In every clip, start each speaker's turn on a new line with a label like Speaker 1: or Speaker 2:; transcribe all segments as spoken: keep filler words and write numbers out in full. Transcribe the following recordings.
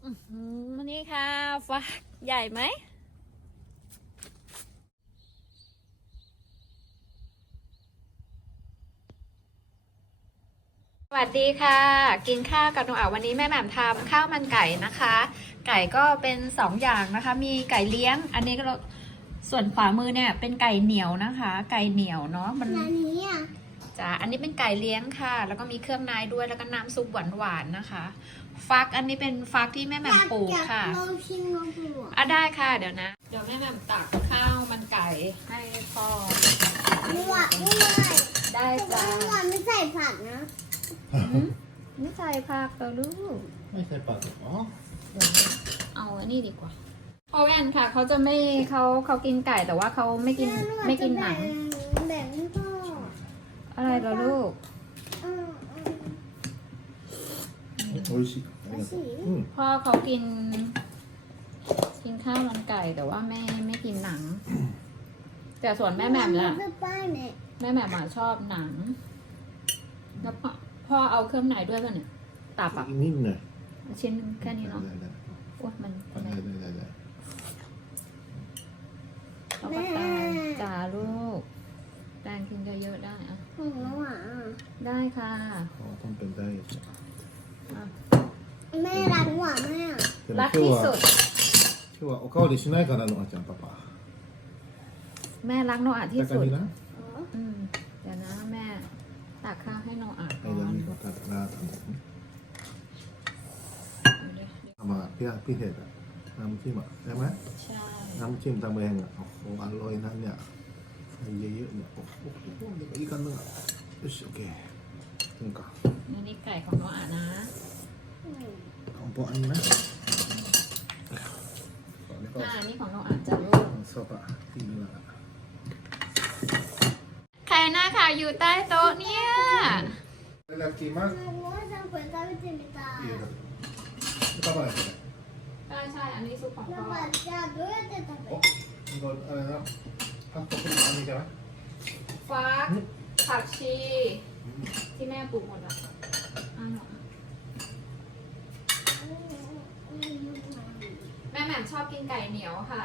Speaker 1: อืมนี่ค่ะฟักใหญ่ไหมสวัสดีค่ะ กินข้าวกับหนูอ่ะวันนี้แม่แหม่มทำข้าวมันไก่นะคะ ไก่ก็เป็นสองอย่างนะคะ มีไก่เลี้ยง อันนี้ก็ส่วนขวามือเนี่ยเป็นไก่เหนียวนะคะ ไก่เหนียวเนาะมัน
Speaker 2: อันนี้อ่ะ
Speaker 1: จ้ะอันนี้เป็นไก่เลี้ยงค่ะ แล้วก็มีเครื่องในด้วยแล้วก็น้ำซุปหวานๆนะคะ ฟักอันนี้เป็นฟักที่แม่แหม่มปลูกค่ะ
Speaker 2: ลองชิมลองดูอ่ะ
Speaker 1: อ่ะได้ค่ะเดี๋ยวนะ เดี๋ยวแม่แหม่มตักข้าวมันไก่ให้พ่อ
Speaker 2: นี่ว่านี่เลย
Speaker 1: ได้
Speaker 2: แต่
Speaker 1: จ้า
Speaker 2: ว่าไม่ใส่ผักนะ
Speaker 1: ไม่ใส่ผักต่อลูก
Speaker 3: ไม่ใช่ปลาหรอ
Speaker 1: เดี๋ยวเอาอันนี้ดีกว่าพ่อแว่นค่ะเขาจะไม่เขาเขากินไก่แต่ว่าเขาไม่กินไม่กินหนัง
Speaker 2: แบ่งให้พ่อ
Speaker 1: อะไรเหรอลูก
Speaker 2: อืมอืม
Speaker 3: 美味しい。ありがとう。うん。
Speaker 1: พ่อเขากิน กินข้าวมันไก่แต่ว่าแม่ไม่กินหนัง แต่ส่วนแม่แหม่มล่ะ
Speaker 2: นจะป้ายเนี่ย
Speaker 1: แม่แหม่มอะชอบหนัง แล้วพ่อพ่อเอาเครื่องในด้วยป่ะเนี่ยตับอ่ะ
Speaker 3: ニンね。
Speaker 1: ชิ้นหนึงแค่นี้
Speaker 3: だ
Speaker 1: เนาะ
Speaker 3: いだいだい。
Speaker 1: โอ้ยมัน
Speaker 3: だいだいだいだいだい。
Speaker 1: เอากระตาจ่าลูกแตงกินเยอะๆได้อะ
Speaker 2: ของเราอ่ะ
Speaker 1: ได้ค่ะ
Speaker 3: あ、トンペンダイエット。
Speaker 1: อ่ะ
Speaker 2: แม่รักหวานแม่อ่ะ
Speaker 3: でも
Speaker 1: รัก
Speaker 3: 今日
Speaker 1: ที่สุด
Speaker 3: は今日はおかわりしないからのあちゃんパパ。
Speaker 1: แม่รักโนอาที่
Speaker 3: だか
Speaker 1: สุด
Speaker 3: らな。
Speaker 2: อ๋อ
Speaker 1: อืมเดี๋ยวนะแม่ตักข้าวให้โนอาก่อ
Speaker 3: 間
Speaker 1: น
Speaker 3: に分かったなと思って。あ、まあピアピヘだ。น้ำจิ้มอ่ะใช่ไหม
Speaker 1: ใช่
Speaker 3: น้ำจิ้มทำเองอ่ะโอ้โหอร่อยนะเนี่ยใส่เยอะๆเนี่ยโอ้โหเดี๋ยวก็อีกอันนึงอ่ะよしオッケーถึงか
Speaker 1: อันนี้ไก่ของโนอานะ
Speaker 2: อืม
Speaker 3: ของพวกอันนี้นะแล้วก็
Speaker 1: อ่าอันนี้ของโนอาจะลูก
Speaker 3: ซอสอ่ะที่นี่ละ
Speaker 1: ใครหน้าค่ะอยู่ใต้โต๊ะเนี่ย
Speaker 3: いただきます。
Speaker 2: แม่ว่าจะเปิดตาไปจิมิตา
Speaker 3: いいよ。パパですね。
Speaker 1: ใช่ใช่อันนี้ซุปของ
Speaker 2: แล้ว
Speaker 1: พ่อ
Speaker 2: มันจะどうやって食べ
Speaker 3: お、このあれだ。パスタプリンอันนี้ใช่ไหม
Speaker 1: ฟักผักชี ที่แม่ปลูกหมดแล้วอ่ะหนูแม่แหม่มชอบกินไก่เหนียวค่ะ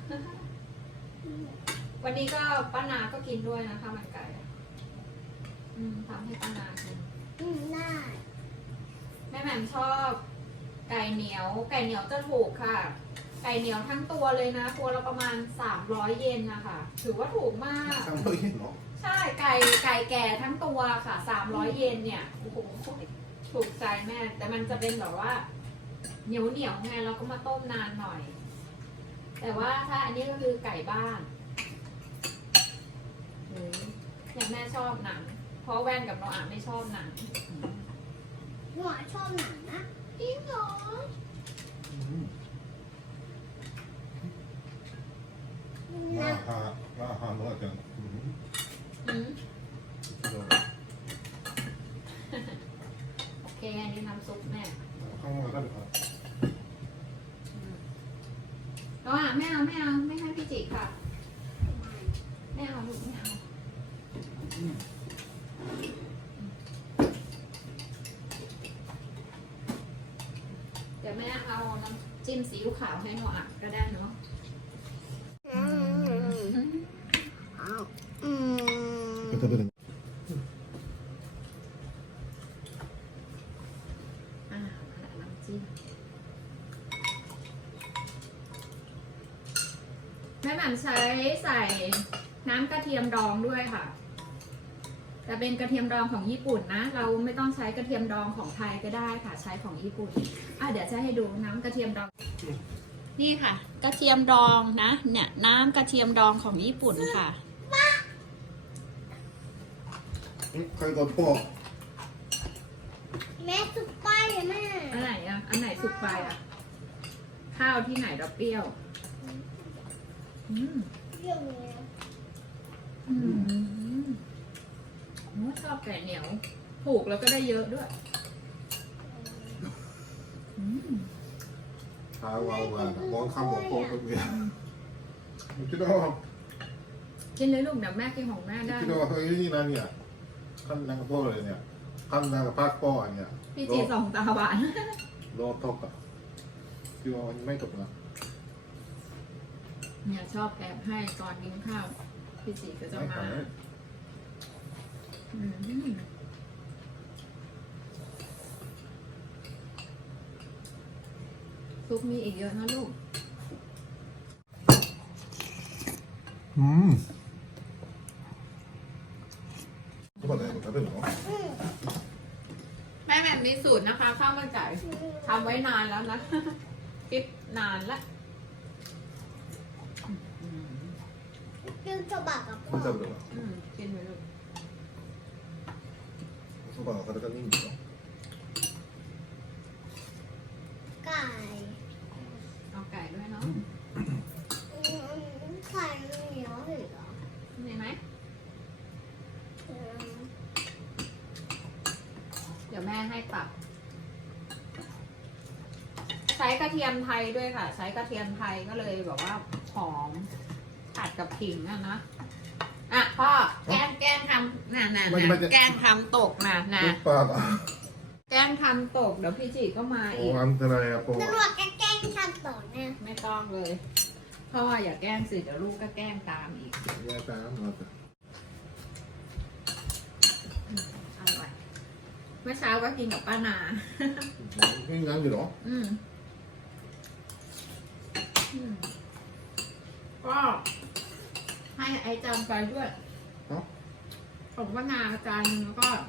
Speaker 1: วันนี้ก็ป้านาก็กินด้วยนะคะมันไก่อะอืมทำให้ป้านากิน
Speaker 2: อืมได้
Speaker 1: แม่แหม่มชอบไก่เหนียว ไก่เหนียวจะถูกค่ะ ไก่เหนียวทั้งตัวเลยนะ ตัวละประมาณสามร้อยเยนนะคะถือว่าถูกมาก
Speaker 3: サムいの？
Speaker 1: ใช่ไก่ไก่แก่ทั้งตัวค่ะสามร้อยเยนเนี่ยโอ้โหถูกใจแม่ แต่มันจะเป็นแบบว่า เหนียวเหนียวไงเราก็มาต้มนานหน่อย แต่ว่าถ้าอันนี้ก็คือไก่บ้านหรืออย่างแม่ชอบหนัง เพราะแว่นกับโนอาไม่ชอบหนัง
Speaker 2: หวานชอบหนังนะจริงเหรอ
Speaker 3: ラーハーラーハーのあちゃん。
Speaker 1: อืมโอเคอันนี้น้ำซุปแม่
Speaker 3: 考えられるかな。
Speaker 1: โนอาไม่เอาไม่เอาไม่ให้พี่จิค่ะไม่เอาลูกไม่เอาเดี๋ยวแม่เอาน้ำจิ้มซีอิ๊วขาวให้โนอาก็ได้เนาะ
Speaker 2: อืมอ้าวอืม
Speaker 3: これ食べる。
Speaker 1: อ่าน้ำจิ้มแม่แหม่มใช้ใส่น้ำกระเทียมดองด้วยค่ะ แต่เป็นกระเทียมดองของญี่ปุ่นนะ เราไม่ต้องใช้กระเทียมดองของไทยก็ได้ค่ะ ใช้ของญี่ปุ่นอ่ะเดี๋ยวจะให้ดูน้ำกระเทียมดอง นี่ค่ะ กระเทียมดองนะ เนี่ยน้ำกระเทียมดองของญี่ปุ่นค่ะ
Speaker 3: うん、海外ポー。
Speaker 2: แม่สุกป้ายเลยแม่
Speaker 1: อันไหนอ่ะ อันไหนสุกไปอ่ะ ข้าวที่ไหนเราเปรี้ยว อืม
Speaker 2: เรื่องนี้
Speaker 1: อืมโอ้ชอบไก่เหนียว ถูกแล้วก็ได้เยอะด้วย อืม
Speaker 3: あわわわ、もうカモポークビア。うちのう
Speaker 1: กินเลยลูกเดี๋ยวแม่กินของแม่ได้
Speaker 3: ちのそういうに何や。カンナがポールね。カンナがパークポーンや。
Speaker 1: พี่จีสองตาหวาน
Speaker 3: ローとか。 คิดว่ามันไม่ตกนะ
Speaker 1: เนี่ยชอบแอบให้ตอนกินข้าวพี่จีก็จะ
Speaker 3: ไม่
Speaker 1: มา
Speaker 3: ขาย
Speaker 1: อืมซุปมีอีกเยอะนะลูก
Speaker 3: อืมก็บอกเลย食べるの
Speaker 2: อืม
Speaker 1: แม่แม่มีสูตรนะคะข้าวมันไก่ทำไว้นานแล้วนะ คิดนานละ
Speaker 2: กินโซบะกับพ่อ
Speaker 3: ไม่食べるの
Speaker 1: อืมกินไปลูก
Speaker 3: そばは体にいいんですか
Speaker 2: ไก่
Speaker 1: เอาไก่ด้วยเนาะ
Speaker 2: อืมไข่มันเหนียวเหรอ
Speaker 1: มีไหม
Speaker 2: อืม
Speaker 1: เดี๋ยวแม่ให้ปรับ ใช้กระเทียมไทยด้วยค่ะ ใช้กระเทียมไทยก็เลยแบบว่าหอมตัดกับขิงอะนะอ่ะพ่อแกล้งแกล้งทำน่ะน่ะน่ะแกล้งทำตกน่ะน่ะ
Speaker 3: ลูกปลาอ่ะ
Speaker 1: แกล้งทำตกเดี๋ยวพี่จีก็มา
Speaker 3: โอ้
Speaker 1: อีก
Speaker 3: อันตรายอะโป
Speaker 2: ตำรวจแกล้งทำต่อเนี่ย
Speaker 1: ไม่ต้องเลยพ่ออย่าแกล้งสิเดี๋ยวลูกก็แกล้งตามอีก
Speaker 3: แย่ตามมาแต่
Speaker 1: อืมอร่อยเมื่อเช้าก็กินกับป้านา
Speaker 3: ไม่งั้นอยู่หรอ
Speaker 1: อืมอืมก็ให้ไอจำไปด้วย
Speaker 3: เนาะ
Speaker 1: ของป้านาอาจารย์หนึ่งแล้วก็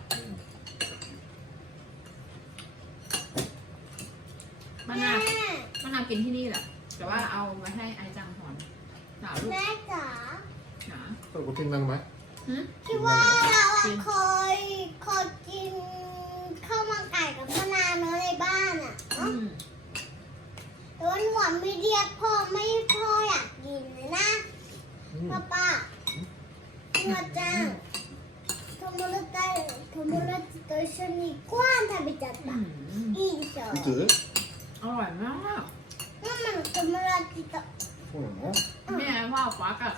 Speaker 1: ป้า
Speaker 2: แม่
Speaker 1: นาป้านากินที่นี่แหละ แต่ว่าเอามาให้ไอจังก่อนหนาลูก
Speaker 2: แม่จ๋า
Speaker 1: หนา
Speaker 3: ต้องกูกินนั่งไหม
Speaker 1: หึ
Speaker 2: คิดว่าเราอะเคยเคยกินข้าวมันไก่กับมะนาวเนอะในบ้านอ่ะ
Speaker 1: อืม
Speaker 2: แต่วันหวานไม่เรียกพ่อไม่พ่ออยากกินเลยนะ
Speaker 3: อืม
Speaker 2: ป้าป้าพ่อจัง友達友達と一緒にご飯食べちゃっ
Speaker 1: อื
Speaker 2: た
Speaker 1: ม
Speaker 2: いいでしょ
Speaker 3: いつ
Speaker 1: อร่อยมาก
Speaker 2: ママの友達と
Speaker 3: そうなの
Speaker 1: แม่ว่าฟักอ่ะ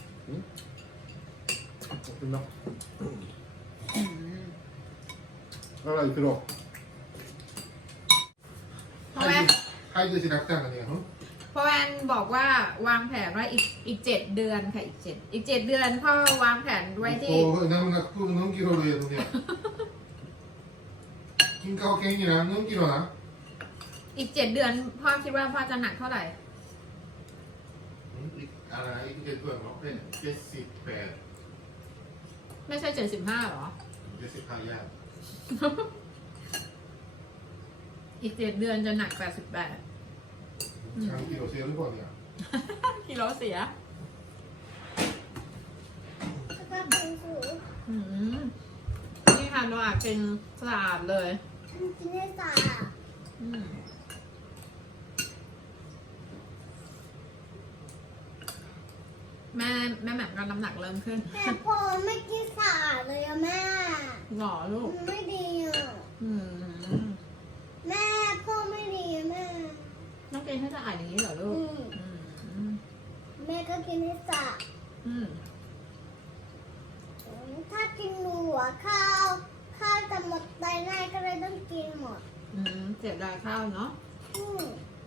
Speaker 3: กินเนาะ
Speaker 1: อืม
Speaker 3: อะไรอีกหรอ
Speaker 1: เพราะแม่
Speaker 3: ให้ดูสินักจ้างกันเนี่ยฮะ
Speaker 1: เพราะแอนบอกว่าวางแผนว่าอีกอีกเจ็ดเดือนค่ะอีกเจ็ดอีกเจ็ดเดือนพ่อวางแผนไว้ที่
Speaker 3: โอ้ยนั่งนักกูนั่งกิโลเลยตรงเนี้ยกินข้าวแกงนี่นะนั่งกิโลนะ
Speaker 1: อีกเจ็ดเดือนพ่อคิดว่าพ่อจะหนักเท่าไหร่
Speaker 3: อีกอะไรอีกเจ็ดตัวเนาะเป็นเจ็ดสิบแปด
Speaker 1: ไม่ใช่เจ็ดสิบห้าหรอ
Speaker 3: เจ็ดสิบห้ายาก
Speaker 1: อีกเจ็ดเดือนจะหนักแปดสิบแปด
Speaker 3: ช่างกิโลเซลหรือเปล่าเนี่ย
Speaker 1: กิโลเสีย
Speaker 2: ก็เป็นสู
Speaker 1: อืมนี่ค่ะโนอาเป็นสะอาดเลย
Speaker 2: กินได้ตา
Speaker 1: อืมแม่แม่แหม่มก็น้ำหนักเริ่มขึ้น
Speaker 2: แต่พ่อไม่กินสะอาดเลยอะแม่
Speaker 1: หงอลูก
Speaker 2: มันไม่ดีอะ
Speaker 1: อืม
Speaker 2: แม่พ่อไม่ดีอะแม่
Speaker 1: ต้องกินให้สะอาดอย่างนี้เหรอลู
Speaker 2: อื
Speaker 1: ก
Speaker 2: ม
Speaker 1: อืม
Speaker 2: แม่ก็กินให้สะอาด
Speaker 1: อืม
Speaker 2: ถ้ากินหนูอะข้าวข้าวจะหมดไปแน่ก็เลยต้องกินหมด
Speaker 1: อืมเสียดายข้าวเนาะ
Speaker 2: อืม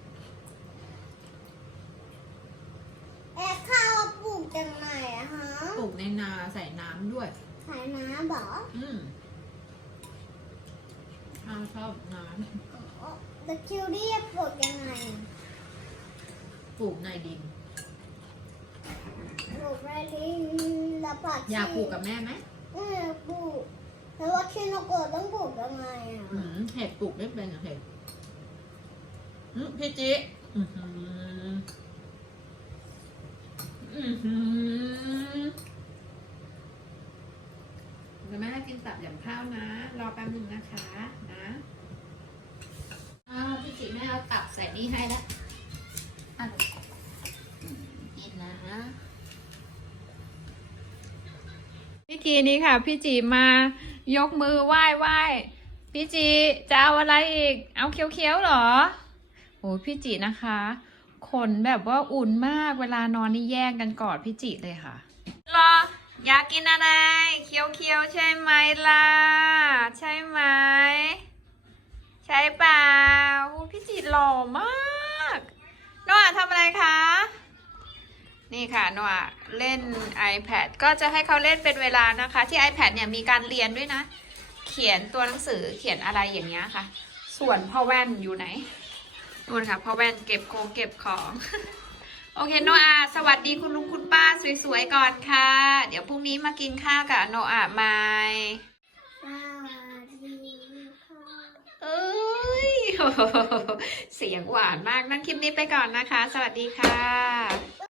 Speaker 2: แอบข้าวปลูกจากไหนอะฮะ
Speaker 1: ปลูกในนาใส่น้ำด้วย
Speaker 2: ขายน้ำเหรอ
Speaker 1: อืมข้าวชอบน้
Speaker 2: อ๋อแต่คิวรี่ปลูกยังไงอะ
Speaker 1: ำปลูกในดิน
Speaker 2: ปลูกไรลินแล้วผักชี
Speaker 1: อยากปลูกกับแม่ไหม
Speaker 2: เออปลูกแต่ว่าคิโนโกะต้องปลูกยังไงอะ
Speaker 1: อืมเห็ดปลูกไม่เป็นเหรอเห็ดอืมพี่จิอือหืออือหือเดี๋ยวแม่ให้กินตับอย่างข้าวนะ รอแป๊บนึงนะคะนะอ้าวพี่จิแม่เอาตับใส่นี่ให้แล้วอ่ะกินนะพิธีนี้ค่ะ พี่จีมายกมือไหว้ไหว้พี่จีจะเอาอะไรอีก เอาเคี้ยวๆเหรอโอ้พี่จีนะคะขนแบบว่าอุ่นมากเวลานอนนี่แย่งกันกอดพี่จีเลยค่ะรออยากกินอะไรเคี้ยวๆใช่ไหมล่ะใช่ไหมใช่เปล่าอู้พี่จีหล่อมากค่ะโนอาเล่น iPad ก็จะให้เขาเล่นเป็นเวลานะคะ ที่ iPad เนี่ยมีการเรียนด้วยนะ เขียนตัวหนังสือเขียนอะไรอย่างเงี้ยค่ะ ส่วนพ่อแว่นอยู่ไหนนู่นค่ะพ่อแว่นเก็บโคงเก็บของ โอเคโนอาสวัสดีคุณลุงคุณป้าสวยๆก่อนค่ะ เดี๋ยวพรุ่งนี้มากินข้าวกับโนอาใหม่
Speaker 2: สวัสดีค่ะ
Speaker 1: เอ้ย เสียงหวานมากนั่นคลิปนี้ไปก่อนนะคะ สวัสดีค่ะ